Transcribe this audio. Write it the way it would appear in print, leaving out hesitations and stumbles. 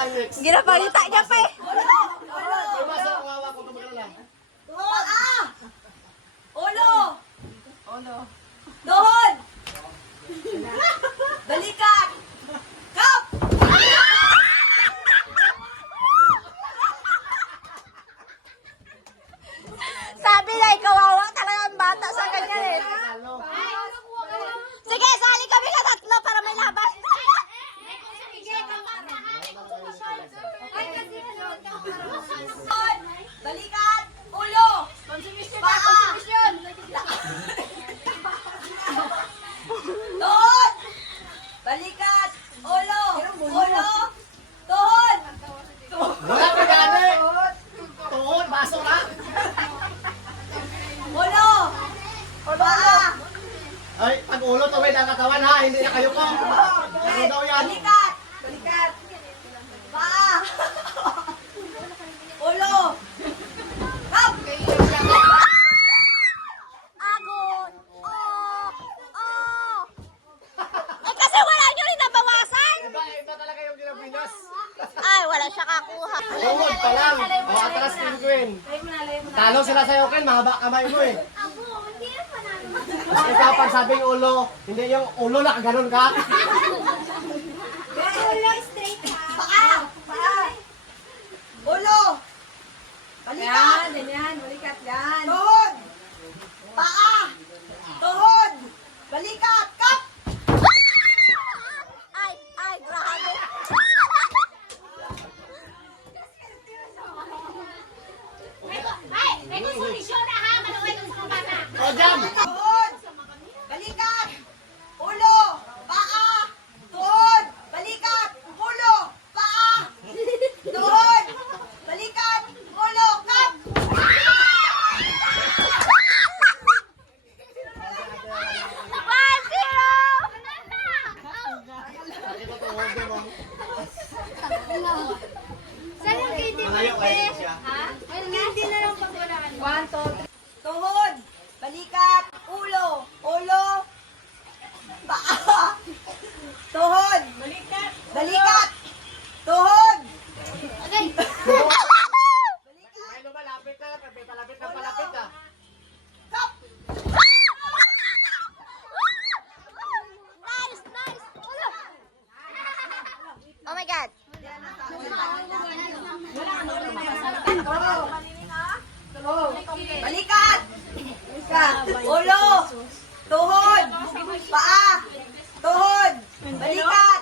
lang next. Ginapalita niya pa eh. Pumasok ang hawa ko tumagal. Ulo. Tuhod. Balikat. Kap. Sabi na, kawawa talaga ang bata sa ganyan eh. Sige, sali kami ka tatlo para may laban. Balikat. Ulo. Paa. Tuhod. Balikat. Ulo. Tuhod. Wala pa gani. Tuhod, baso na. Ulo. Paa. Ay, pag ulo, tuwid ang katawan ha. Hindi na kayo ko. Ano daw yan? Balikat. Paa. Ulo. Kap. Agon. Oh. Eh kasi wala nyo rin nabawasan. Iba talaga yung ginabinas. Ay, wala siya kakuha. Tuhod pa lang. O, atras penguin. Talo sila sa'yo, Ken. Mahaba kamay mo eh. Kasi ikaw pag sabing ulo, hindi yung ulo na ganun ka. Paa. Ulo. Balikat. Balikat yan. Tuhod. Paa. Tuhod. Balikat. Kap. Ay, grabe. O, jam! Tuhod. Balikat. Ulo. Paa. Tuhod. Balikat. Ulo. Paa. Tuhod. Balikat. Ulo. Kap. 1-0. Malayo kayo siya. Tuhod. Balikat. Ulo. Paa. Tuhod. Balikat. Tuhod. Ay, lumalapit na. Palapit na. Kap. Nice. Oh my God. Balikat. Ulo. Tuhod. Paa. Tuhod. Balikat.